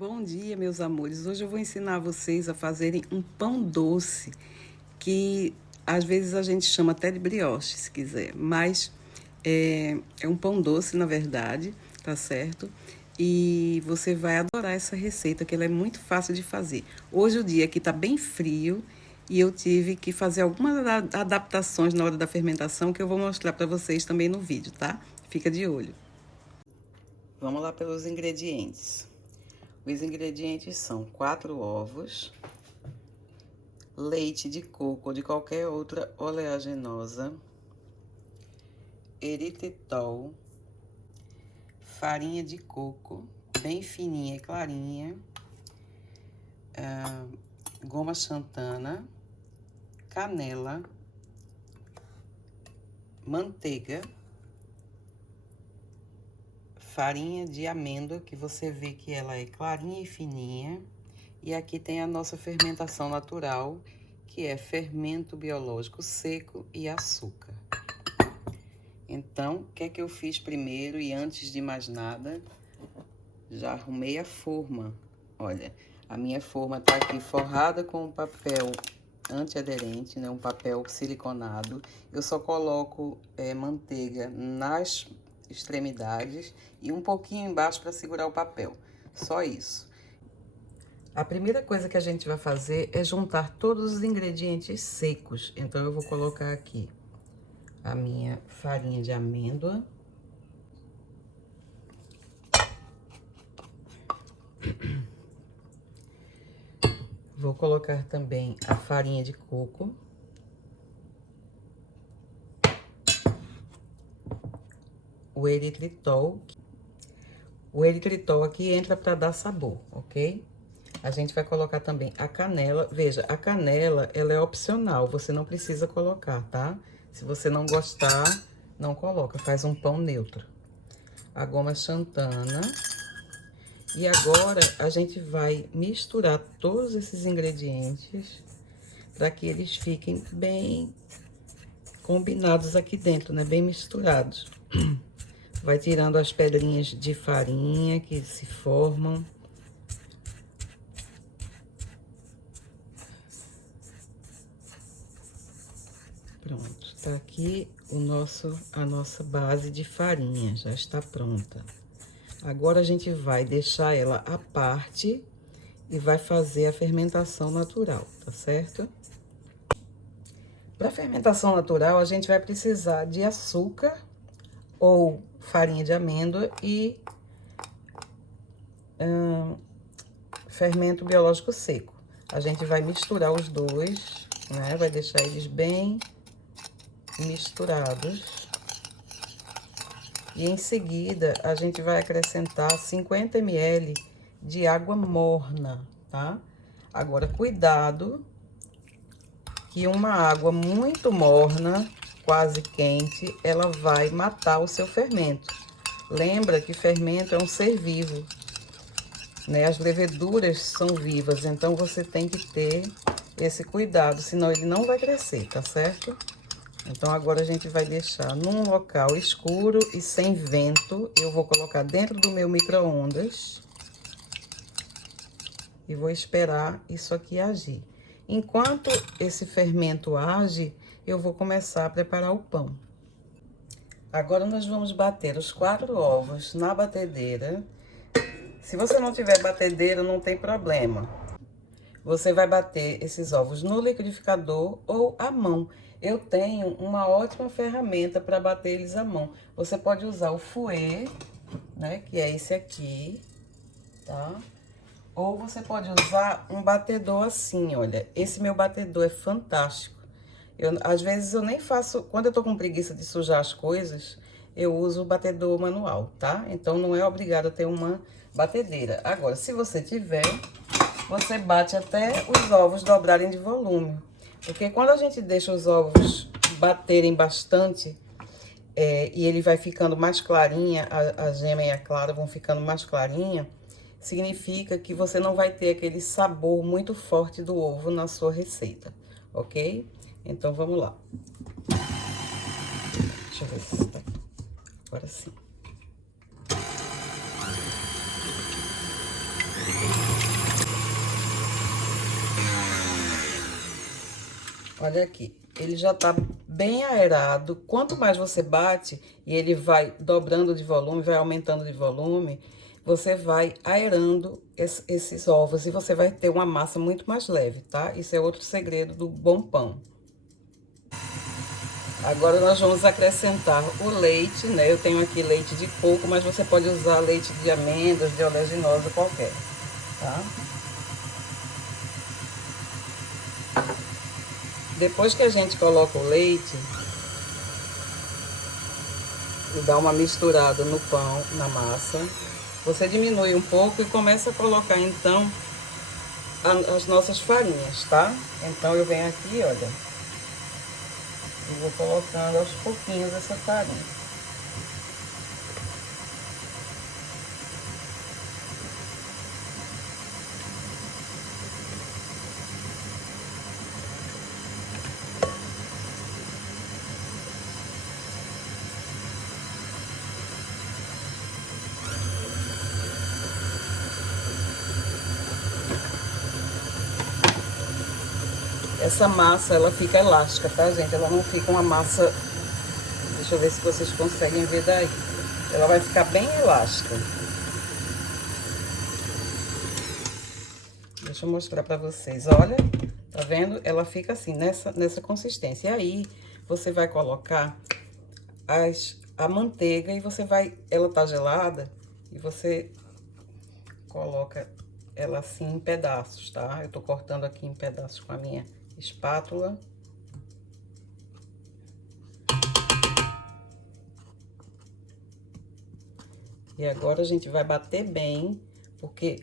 Bom dia, meus amores. Hoje eu vou ensinar vocês a fazerem um pão doce, que às vezes a gente chama até de brioche, se quiser, mas é um pão doce, na verdade, tá certo? E você vai adorar essa receita, que ela é muito fácil de fazer. Hoje o dia aqui tá bem frio e eu tive que fazer algumas adaptações na hora da fermentação que eu vou mostrar para vocês também no vídeo, tá? Fica de olho. Vamos lá pelos ingredientes. Os ingredientes são 4 ovos, leite de coco ou de qualquer outra oleaginosa, eritritol, farinha de coco bem fininha e clarinha, goma xantana, canela, manteiga, farinha de amêndoa, que você vê que ela é clarinha e fininha. E aqui tem a nossa fermentação natural, que é fermento biológico seco e açúcar. Então, o que é que eu fiz primeiro? E antes de mais nada, já arrumei a forma. Olha, a minha forma tá aqui forrada com um papel antiaderente, né? Um papel siliconado. Eu só coloco manteiga nas extremidades e um pouquinho embaixo para segurar o papel. Só isso. A primeira coisa que a gente vai fazer é juntar todos os ingredientes secos. Então, eu vou colocar aqui a minha farinha de amêndoa. Vou colocar também a farinha de coco. O eritritol. O eritritol aqui entra para dar sabor, ok? A gente vai colocar também a canela. Veja, a canela, ela é opcional, você não precisa colocar, tá? Se você não gostar, não coloca, faz um pão neutro. A goma xantana. E agora, a gente vai misturar todos esses ingredientes para que eles fiquem bem combinados aqui dentro, né? Bem misturados. Vai tirando as pedrinhas de farinha que se formam. Pronto, tá aqui a nossa base de farinha, já está pronta. Agora, a gente vai deixar ela à parte e vai fazer a fermentação natural, tá certo? Para fermentação natural, a gente vai precisar de açúcar ou farinha de amêndoa e fermento biológico seco. A gente vai misturar os dois, né? Vai deixar eles bem misturados. E em seguida, a gente vai acrescentar 50 ml de água morna, tá? Agora, cuidado, que uma água muito morna, quase quente, ela vai matar o seu fermento. Lembra que fermento é um ser vivo, né? As leveduras são vivas, então você tem que ter esse cuidado, senão ele não vai crescer, tá certo? Então, agora a gente vai deixar num local escuro e sem vento. Eu vou colocar dentro do meu micro-ondas e vou esperar isso aqui agir. Enquanto esse fermento age, eu vou começar a preparar o pão. Agora, nós vamos bater os 4 ovos na batedeira. Se você não tiver batedeira, não tem problema. Você vai bater esses ovos no liquidificador ou à mão. Eu tenho uma ótima ferramenta para bater eles à mão. Você pode usar o fouet, né, que é esse aqui, tá? Ou você pode usar um batedor assim, olha. Esse meu batedor é fantástico. Às vezes eu nem faço, quando eu tô com preguiça de sujar as coisas, eu uso o batedor manual, tá? Então não é obrigado a ter uma batedeira. Agora, se você tiver, você bate até os ovos dobrarem de volume. Porque quando a gente deixa os ovos baterem bastante, e ele vai ficando mais clarinha, a gema e a clara vão ficando mais clarinha, significa que você não vai ter aquele sabor muito forte do ovo na sua receita, ok? Então, vamos lá. Deixa eu ver se está aqui. Agora sim. Olha aqui, ele já tá bem aerado. Quanto mais você bate e ele vai dobrando de volume, vai aumentando de volume, você vai aerando esses ovos e você vai ter uma massa muito mais leve, tá? Isso é outro segredo do bom pão. Agora nós vamos acrescentar o leite, né? Eu tenho aqui leite de coco, mas você pode usar leite de amêndoas, de oleaginosa, qualquer, tá? Depois que a gente coloca o leite e dá uma misturada no pão, na massa, você diminui um pouco e começa a colocar então as nossas farinhas, tá? Então eu venho aqui, olha, e vou colocando aos pouquinhos essa farinha. Essa massa, ela fica elástica, tá, gente? Ela não fica uma massa... Deixa eu ver se vocês conseguem ver daí. Ela vai ficar bem elástica. Deixa eu mostrar pra vocês, olha. Tá vendo? Ela fica assim, nessa consistência. E aí, você vai colocar a manteiga e você vai... Ela tá gelada e você coloca ela assim em pedaços, tá? Eu tô cortando aqui em pedaços com a minha espátula. E agora a gente vai bater bem, porque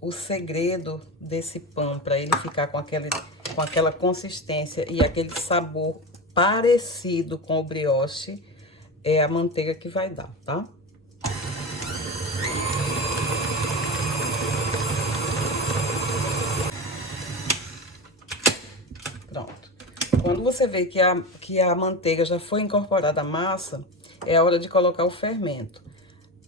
o segredo desse pão, para ele ficar com aquela consistência e aquele sabor parecido com o brioche, é a manteiga que vai dar, tá? Pronto. Quando você vê que a manteiga já foi incorporada à massa, é a hora de colocar o fermento.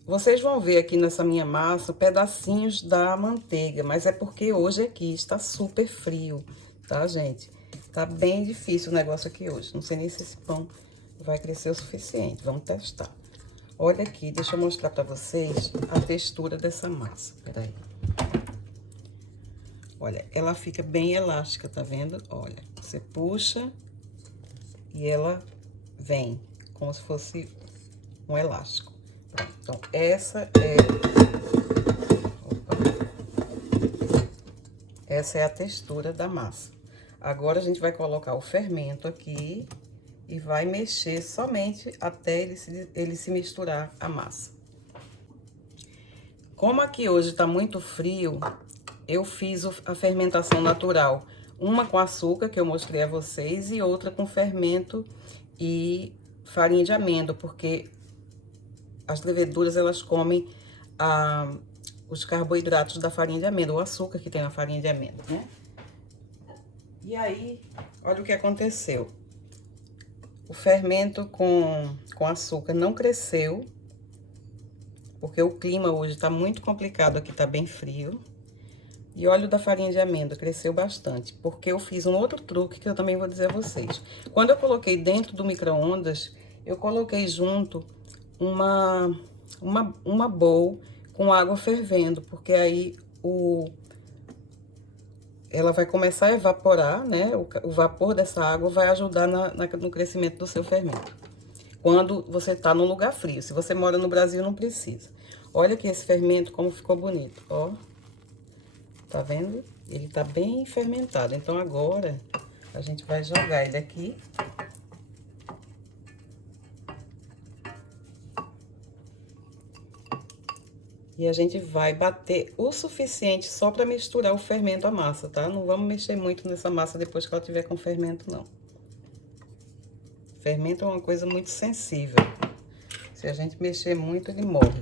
Vocês vão ver aqui nessa minha massa pedacinhos da manteiga, mas é porque hoje aqui está super frio, tá, gente? Tá bem difícil o negócio aqui hoje. Não sei nem se esse pão vai crescer o suficiente. Vamos testar. Olha aqui, deixa eu mostrar pra vocês a textura dessa massa. Peraí. Olha, ela fica bem elástica, tá vendo? Olha, você puxa e ela vem como se fosse um elástico. Pronto, então, essa é a textura da massa. Agora, a gente vai colocar o fermento aqui e vai mexer somente até ele se misturar à massa. Como aqui hoje tá muito frio, eu fiz a fermentação natural. Uma com açúcar, que eu mostrei a vocês, e outra com fermento e farinha de amêndoa, porque as leveduras, elas comem os carboidratos da farinha de amêndoa, o açúcar que tem na farinha de amêndoa, né? E aí, olha o que aconteceu. O fermento com açúcar não cresceu, porque o clima hoje tá muito complicado, aqui tá bem frio. E olha o da farinha de amêndoa, cresceu bastante, porque eu fiz um outro truque que eu também vou dizer a vocês. Quando eu coloquei dentro do micro-ondas, eu coloquei junto uma bowl com água fervendo, porque aí ela vai começar a evaporar, né? O vapor dessa água vai ajudar no crescimento do seu fermento. Quando você tá num lugar frio. Se você mora no Brasil, não precisa. Olha aqui esse fermento, como ficou bonito, ó. Tá vendo? Ele tá bem fermentado. Então, agora, a gente vai jogar ele aqui. E a gente vai bater o suficiente só pra misturar o fermento à massa, tá? Não vamos mexer muito nessa massa depois que ela tiver com fermento, não. Fermento é uma coisa muito sensível. Se a gente mexer muito, ele morre.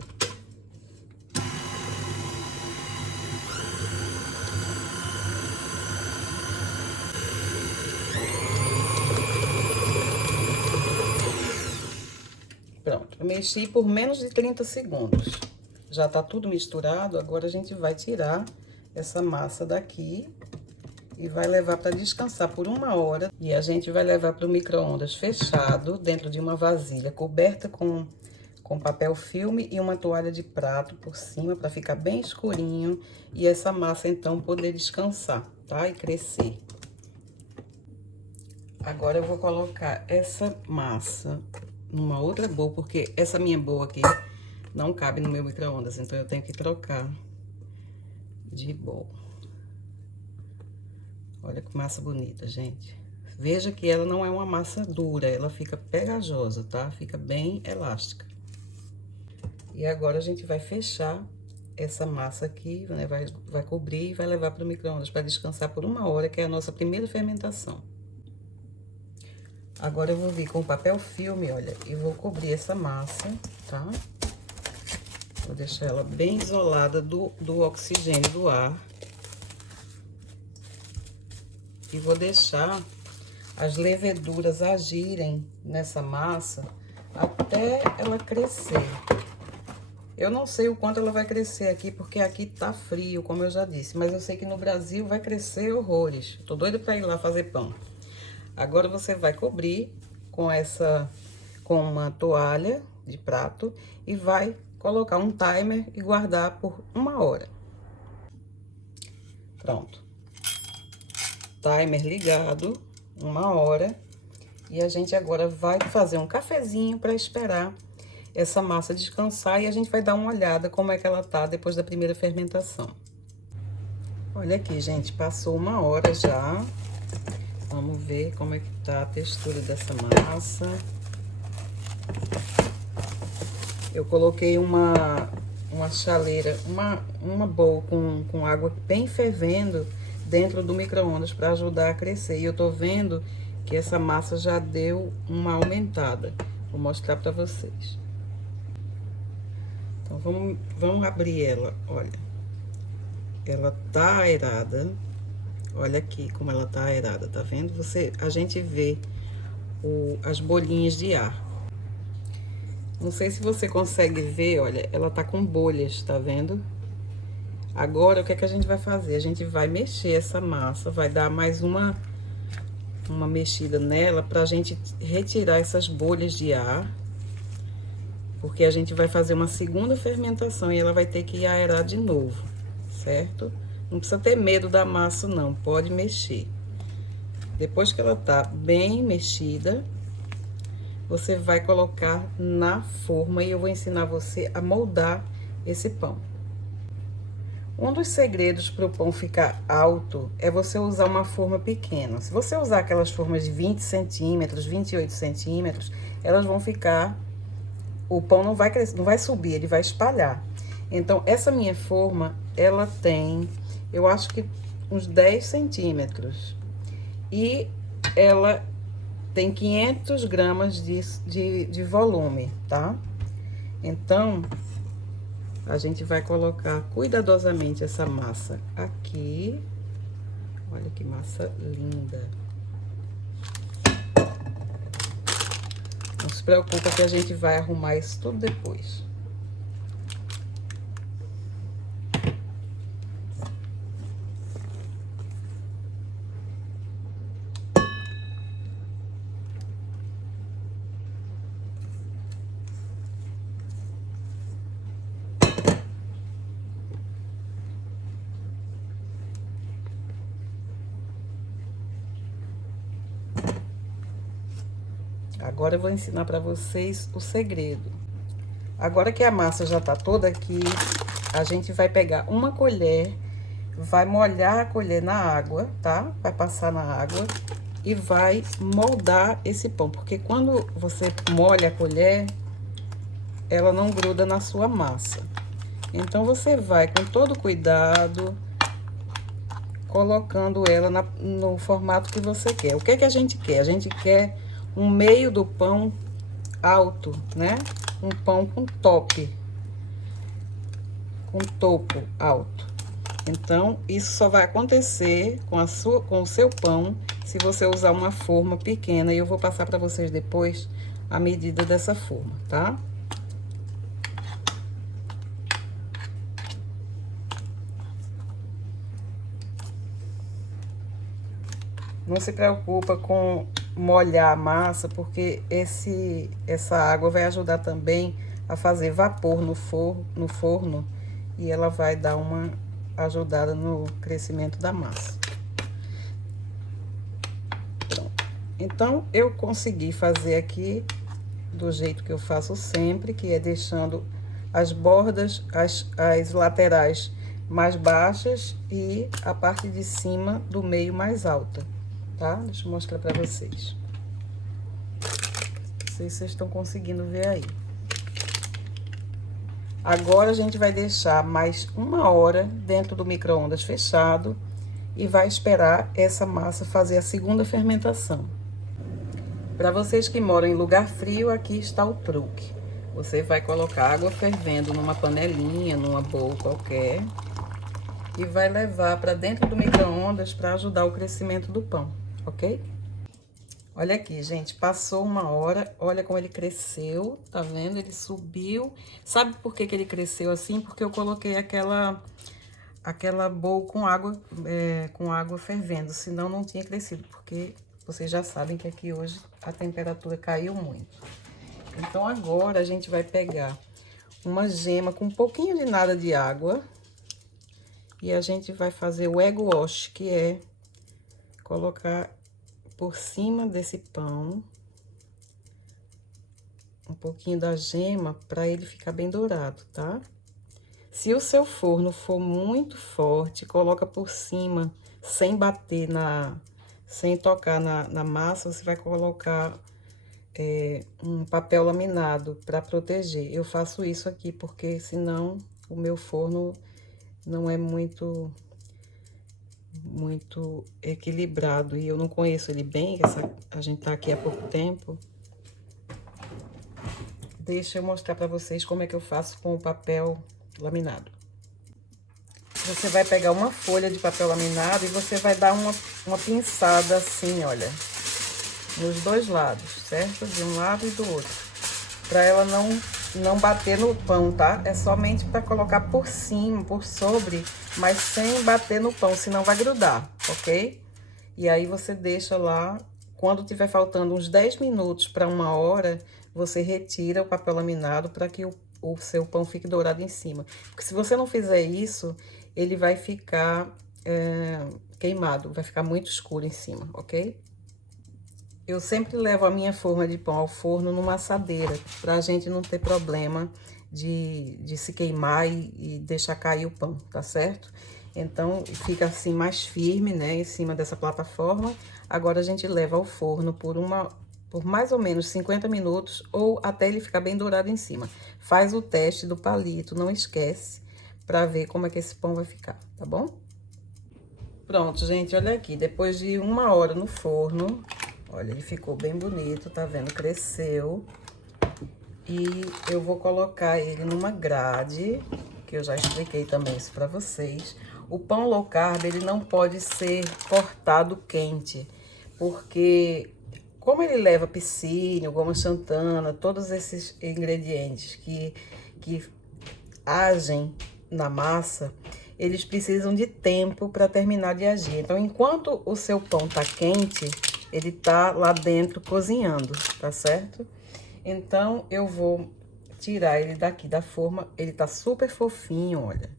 Pronto, eu mexi por menos de 30 segundos. já tá tudo misturado, agora a gente vai tirar essa massa daqui e vai levar para descansar por 1 hora. E a gente vai levar para o micro-ondas fechado, dentro de uma vasilha coberta com papel filme e uma toalha de prato por cima, para ficar bem escurinho. E essa massa, então, poder descansar, tá? E crescer. Agora eu vou colocar essa massa numa outra bowl, porque essa minha bowl aqui não cabe no meu micro-ondas, então eu tenho que trocar de bowl. Olha que massa bonita, gente. Veja que ela não é uma massa dura, ela fica pegajosa, tá? Fica bem elástica. E agora a gente vai fechar essa massa aqui, né? Vai cobrir e vai levar para o micro-ondas para descansar por 1 hora, que é a nossa primeira fermentação. Agora eu vou vir com o papel filme, olha, e vou cobrir essa massa, tá? Vou deixar ela bem isolada do oxigênio do ar. E vou deixar as leveduras agirem nessa massa até ela crescer. Eu não sei o quanto ela vai crescer aqui, porque aqui tá frio, como eu já disse. Mas eu sei que no Brasil vai crescer horrores. Tô doida pra ir lá fazer pão. Agora você vai cobrir com uma toalha de prato e vai colocar um timer e guardar por 1 hora. Pronto. Timer ligado, 1 hora. E a gente agora vai fazer um cafezinho para esperar essa massa descansar, e a gente vai dar uma olhada como é que ela tá depois da primeira fermentação. Olha aqui, gente, passou 1 hora já. Vamos ver como é que tá a textura dessa massa. Eu coloquei uma chaleira, uma bowl com água bem fervendo dentro do micro-ondas para ajudar a crescer. E eu tô vendo que essa massa já deu uma aumentada. Vou mostrar para vocês. Então, vamos abrir ela, olha. Ela tá aerada. Olha aqui como ela tá aerada, tá vendo? A gente vê as bolinhas de ar. Não sei se você consegue ver, olha, ela tá com bolhas, tá vendo? Agora, o que é que a gente vai fazer? A gente vai mexer essa massa, vai dar mais uma mexida nela pra gente retirar essas bolhas de ar. Porque a gente vai fazer uma segunda fermentação e ela vai ter que aerar de novo, certo? Não precisa ter medo da massa, não. Pode mexer. Depois que ela tá bem mexida, você vai colocar na forma e eu vou ensinar você a moldar esse pão. Um dos segredos para o pão ficar alto é você usar uma forma pequena. Se você usar aquelas formas de 20 centímetros, 28 centímetros, elas vão ficar... O pão não vai crescer, não vai subir, ele vai espalhar. Então, essa minha forma, ela tem, eu acho que uns 10 centímetros. E ela tem 500 gramas de volume, tá? Então, a gente vai colocar cuidadosamente essa massa aqui. Olha que massa linda. Não se preocupa que a gente vai arrumar isso tudo depois. Agora eu vou ensinar para vocês o segredo. Agora que a massa já tá toda aqui, a gente vai pegar uma colher, vai molhar a colher na água, tá? Vai passar na água e vai moldar esse pão, porque quando você molha a colher, ela não gruda na sua massa. Então, você vai com todo cuidado, colocando ela no formato que você quer. O que é que a gente quer? A gente quer um meio do pão alto, né? Um pão com top, com topo alto. Então, isso só vai acontecer com o seu pão se você usar uma forma pequena. E eu vou passar para vocês depois a medida dessa forma, tá? Não se preocupa com molhar a massa, porque essa água vai ajudar também a fazer vapor no forno e ela vai dar uma ajudada no crescimento da massa. Pronto. Então, eu consegui fazer aqui do jeito que eu faço sempre, que é deixando as bordas, as laterais mais baixas e a parte de cima do meio mais alta, tá? Deixa eu mostrar pra vocês. Não sei se vocês estão conseguindo ver aí. Agora, a gente vai deixar mais 1 hora dentro do micro-ondas fechado e vai esperar essa massa fazer a segunda fermentação. Para vocês que moram em lugar frio, aqui está o truque. Você vai colocar água fervendo numa panelinha, numa bowl qualquer, e vai levar para dentro do micro-ondas para ajudar o crescimento do pão, ok? Olha aqui, gente, passou 1 hora, olha como ele cresceu, tá vendo? Ele subiu. Sabe por que ele cresceu assim? Porque eu coloquei aquela bowl com água fervendo, senão não tinha crescido, porque vocês já sabem que aqui hoje a temperatura caiu muito. Então, agora a gente vai pegar uma gema com um pouquinho de nada de água e a gente vai fazer o egg wash, que é colocar por cima desse pão um pouquinho da gema para ele ficar bem dourado, tá? Se o seu forno for muito forte, coloca por cima, sem bater sem tocar na massa, você vai colocar um papel laminado para proteger. Eu faço isso aqui porque senão o meu forno não é muito equilibrado e eu não conheço ele bem, a gente tá aqui há pouco tempo. Deixa eu mostrar para vocês como é que eu faço com o papel laminado. Você vai pegar uma folha de papel laminado e você vai dar uma pinçada assim, olha, nos dois lados, certo? De um lado e do outro, para ela não bater no pão, tá? É somente para colocar por cima, por sobre, mas sem bater no pão, senão vai grudar, ok? E aí você deixa lá, quando tiver faltando uns 10 minutos para 1 hora, você retira o papel laminado para que o seu pão fique dourado em cima. Porque se você não fizer isso, ele vai ficar queimado, vai ficar muito escuro em cima, ok? Eu sempre levo a minha forma de pão ao forno numa assadeira, pra gente não ter problema de se queimar e deixar cair o pão, tá certo? Então, fica assim mais firme, né, em cima dessa plataforma. Agora, a gente leva ao forno por mais ou menos 50 minutos ou até ele ficar bem dourado em cima. Faz o teste do palito, não esquece, pra ver como é que esse pão vai ficar, tá bom? Pronto, gente, olha aqui, depois de 1 hora no forno, olha, ele ficou bem bonito, tá vendo? Cresceu. E eu vou colocar ele numa grade, que eu já expliquei também isso pra vocês. O pão low carb, ele não pode ser cortado quente, porque como ele leva psílio, goma xantana, todos esses ingredientes que agem na massa, eles precisam de tempo para terminar de agir. Então, enquanto o seu pão tá quente, ele tá lá dentro cozinhando, tá certo? Então, eu vou tirar ele daqui da forma. Ele tá super fofinho, olha.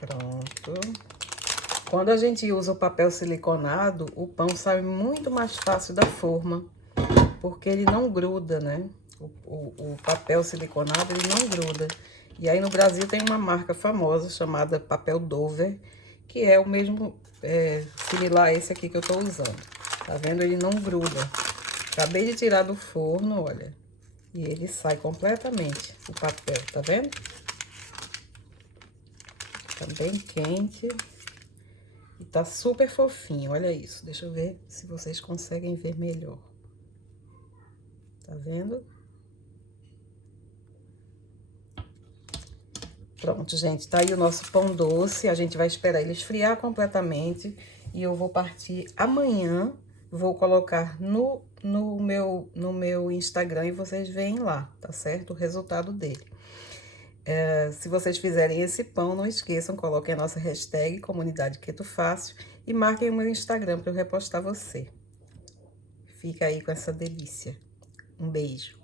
Pronto. Quando a gente usa o papel siliconado, o pão sai muito mais fácil da forma, porque ele não gruda, né? O papel siliconado, ele não gruda. E aí, no Brasil, tem uma marca famosa chamada Papel Dover, que é o mesmo, similar a esse aqui que eu tô usando. Tá vendo? Ele não gruda. Acabei de tirar do forno, olha. E ele sai completamente, o papel, tá vendo? Tá bem quente. E tá super fofinho, olha isso. Deixa eu ver se vocês conseguem ver melhor. Tá vendo? Pronto, gente, tá aí o nosso pão doce. A gente vai esperar ele esfriar completamente. E eu vou partir amanhã. Vou colocar no meu Instagram e vocês veem lá, tá certo? O resultado dele. Se vocês fizerem esse pão, não esqueçam, coloquem a nossa hashtag Comunidade Keto Fácil e marquem o meu Instagram para eu repostar você. Fica aí com essa delícia. Um beijo.